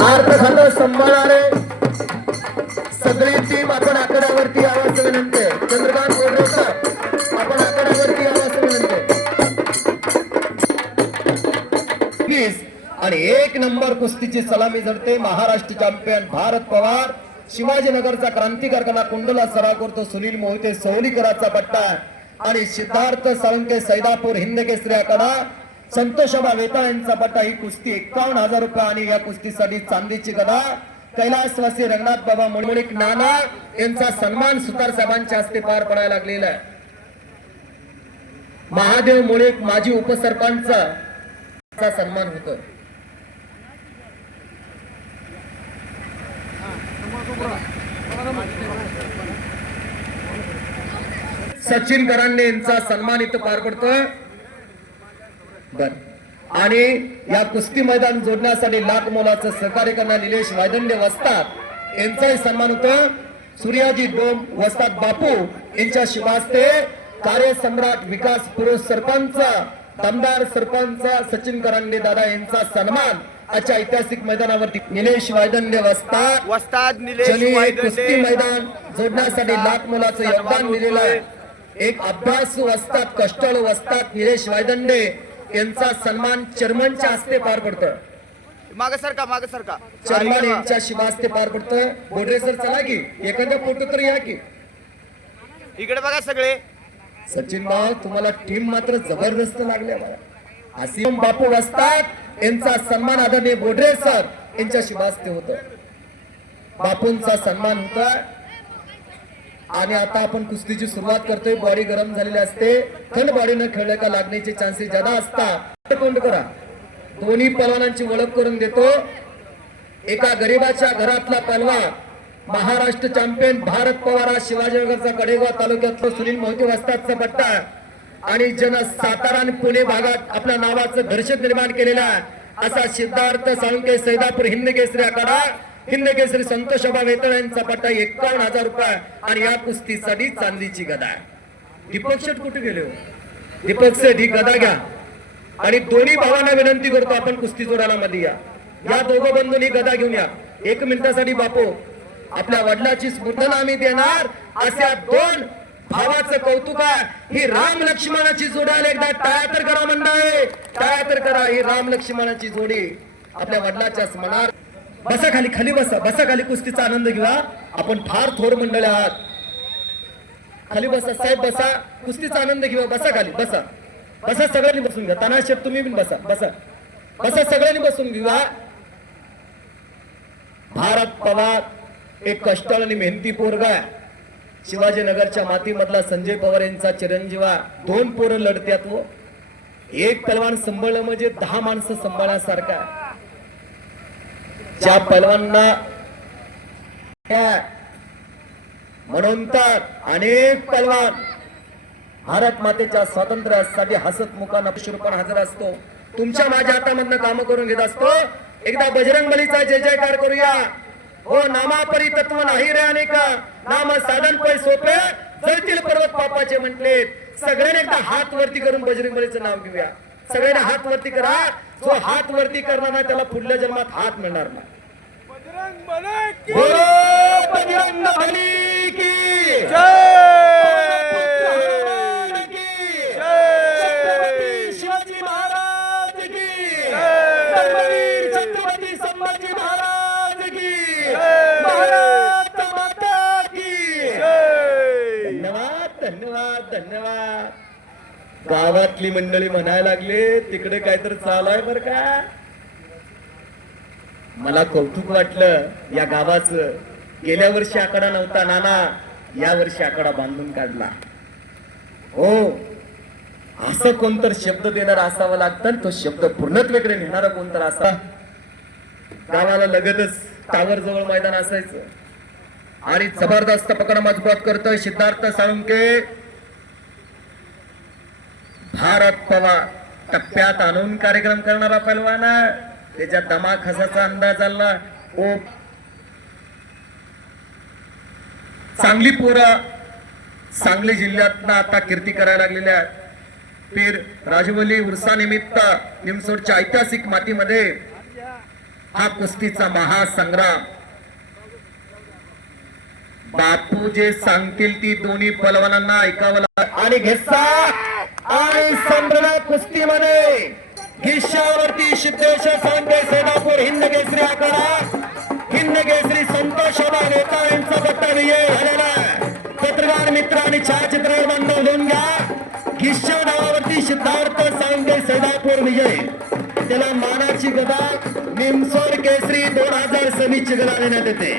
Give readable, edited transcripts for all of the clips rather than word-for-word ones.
खातं सांभाळणारे सगळी टीम आपण आकड्यावरती यावं विनंती आहे. चंद्रकांत गोडरेकर आपण आकड्यावरती यावं विनंती आहे. आणि 1 नंबर कुस्तीची सलामी जडते महाराष्ट्र चॅम्पियन भारत पवार. शिवाजीनगरचा क्रांतिकारकांना कुंडला सराव करतो सुनील मोहिते सौलीकराचा पट्टा आणि सिद्धार्थ साळुंके सैदापूर हिंद केसरी आखाडा संतोषबा वेताळ यांचा पट्टा. ही कुस्ती 51,000 रुपये आणि या कुस्तीसाठी चांदीची गदा कैलासवासी रंगनाथ बाबा मुळमुळीक नाना यांचा सन्मान सुतार साहेबांच्या हस्ते पार पडायला लागलेला आहे. महादेव मुळीक माजी उपसरपंच सन्मान होतो. सचिन करांडे यांचा सन्मान इथं पार पडतोय. बर आणि या कुस्ती मैदान जोडण्यासाठी लाख मोलाचं सहकार्य करणारे निलेश वायदंडे वस्तात यांचाही सन्मान होतो. सूर्याजी डोम वस्तात बापू यांच्या शिवास्ते कार्यसम्राट विकास पुरुष सरपंच दमदार सरपंच सचिन करांडे दादा यांचा सन्मान आजच्या ऐतिहासिक मैदानावरती निलेश वायदंडे वस्तात कुस्ती मैदान जोडण्यासाठी लाख मोलाचं योगदान दिलेलं आहे. एक अभ्यास वस्तात कष्टाळू वस्तात निलेश वायदंडे यांचा सन्मान चेअरमनच्या हस्ते पार पडतोय. मागे सरका चेअरमन यांच्या शिवास्ते पार पडतोय. बोडरे सर चला की एखादा फोटो तर या की इकडे बघा सगळे. सचिन भाऊ तुम्हाला टीम मात्र जबरदस्त लागल्या मला. आसिम बापू वस्तात यांचा सन्मान आदरणीय बोडरे सर यांच्या शिवास्ते होत. बापूंचा सन्मान होता आणि आता आपण कुस्तीची सुरुवात करतोय. बॉडी गरम झालेली असते. थंड बॉडीनं खेळलं का लागण्याचे चान्सेस ज्यादा असतात. कोंड करा. दोन्ही पलवानांची ओळख करून देतो. एका गरीबाच्या घरातला पलवान महाराष्ट्र चॅम्पियन भारत पवार शिवाजीनगरचा कडेगाव तालुक्यातला सुनील मोहिते वस्तादचा पट्टा आणि जन सातारा आणि पुणे भागात आपल्या नावाचं दर्शक निर्माण केलेला असा सिद्धार्थ साळुंके सैदापूर हिंद केसरी आखाडा हिंद केसरी संतोषबा वेताळ यांचा पट्टा 51,000 रुपये आणि या कुस्तीसाठी चांदीची गदा. दीपक शेठ कुठे गेले? दीपक शेठ ही गदा घ्या आणि दोन्ही भावांना विनंती करतो आपण कुस्ती जोडायला मध्ये या दोघं बंधूंनी गदा घेऊन या. 1 मिनिटासाठी बापू आपल्या वडिलाची स्मृती आम्ही देणार. अशा 2 भावाचं कौतुक आहे. ही राम लक्ष्मणाची जोडायला एकदा टाळ्या तर करा मंडळी, टाळ्या तर करा. ही राम लक्ष्मणाची जोडी आपल्या वडिलाच्या स्मरणार्थ. बसा खाली, खाली बसा, बसा खाली. कुस्तीचा आनंद घेऊया. आपण फार थोर मंडळी आहात. खाली बसा साहेब, बसा. कुस्तीचा आनंद घेऊया. बसा खाली, बसा बसा. सगळ्यांनी बसून घ्या. तानाशेठ तुम्ही पण बसा, बसा बसा. सगळ्यांनी बसून घेऊया. भारत पवार एक कष्टाळ आणि मेहनती पोरगा. शिवाजीनगरच्या मातीमधला संजय पवार यांचा चिरंजीवा. 2 पोरं लढत्यात व एक पलवान सांभाळलं म्हणजे 10 माणसं सांभाळण्यासारखा. ज्या पलवांना म्हणून तर अनेक पलवान भारत मातेच्या स्वातंत्र्यासाठी हसत मुखानं शिरपण हजर असतो. तुमच्या माझ्या हातामधनं काम करून घेत असतो. एकदा बजरंग बलीचा जय जयकार करूया. हो नामापरी तत्व नाही रे अनेक नाम साधन पै सोपे जळतील पर्वत पापाचे म्हटले. सगळ्यांनी एकदा हात वरती करून बजरंग बलीचं नाव घेऊया. सगळ्यांनी हात वरती करा. जो हात वरती करणार नाही त्याला पुढल्या जन्मात हात मिळणार नाही. बजरंग बली की शिवाजी महाराज की छत्रपती संभाजी महाराज की भारत माता की. धन्यवाद धन्यवाद धन्यवाद. गावातली मंडळी म्हणायला लागले तिकडे काहीतरी चालू आहे बर का. मला कौतुक वाटलं या गावाचं. गेल्या वर्षी आकडा नव्हता नाना, या वर्षी आकडा बांधून काढला. हो असं कोणतर शब्द देणार असावं लागतं. तो शब्द पूर्णत्वेकडे नेणारा कोणतर असा. गावाला लगतच टावर जवळ मैदान असायचं आणि जबरदस्त पकड मजबूत करतोय सिद्धार्थ साळुंके. भारत पवार टप्प्यात आणून कार्यक्रम करणारा पहलवान. त्याच्या दमा खसाचा अंदाज आला. ओ सांगली पोरं सांगली जिल्ह्यात आता कीर्ती करायला लागलेल्या. पीर राजवली उर्सा निमित्त निमसोडच्या ऐतिहासिक मातीमध्ये हा कुस्तीचा महासंग्राम. बापू जे सांगतील ती दोन्ही पलवानांना ऐकावं लागेल. आणि घेसा आणि संभ्रम कुस्तीमध्ये घिशावरती सिद्धेश्वर सांगे सेनापूर हिंद केसरी आखाडा, हिंद केसरी संतोष नेता यांचा गट्टा विजय झालेला आहे. पत्रकार मित्र आणि छायाचित्र बांधव घेऊन घ्या. घिशा नावावरती सिद्धार्थ सांगे सेनापूर विजय, त्याला मानाची गदा निमसोड केसरी 2026 ची गदा देण्यात येते.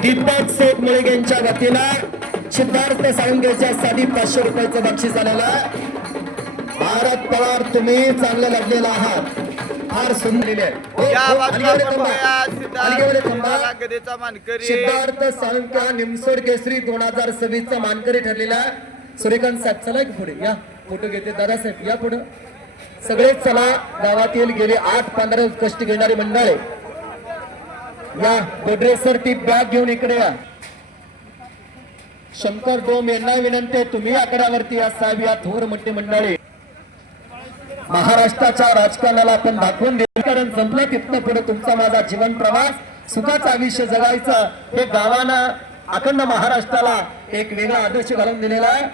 दीपक सोपमळे यांच्या वतीला सिद्धार्थ सांगेच्या साठी 500 रुपयाचं बक्षीस आलेलं आहे. भारत पवार तुम्ही चांगलं लढलेला आहात, फार सुंदर या बाजूला पण बघा, सिद्धार्थ गदेचा मानकरी सिद्धार्थ सांगता निमसोड केसरी 2026 चा मानकरी ठरलेला. सूर्यकांत साहेब चला की पुढे या, फोटो घेते. दादासाहेब या पुढे. सगळेच चला. गावातील गेले 8-15 कष्ट घेणारी मंडळे या. गोड्रेसर टी बॅग घेऊन इकडे या. शंकर डोम यांना विनंती आहे, तुम्ही आकड्यावरती या साहेब. या थोर मोठी मंडळी महाराष्ट्राच्या राजकारणाला आपण दाखवून देऊ. कारण संपलं तिथनं पुढे तुमचा माझा जीवन प्रवास, सुखाचं आयुष्य जगायचं हे गावानं अखंड महाराष्ट्राला एक वेगळा आदर्श घालून दिलेला आहे.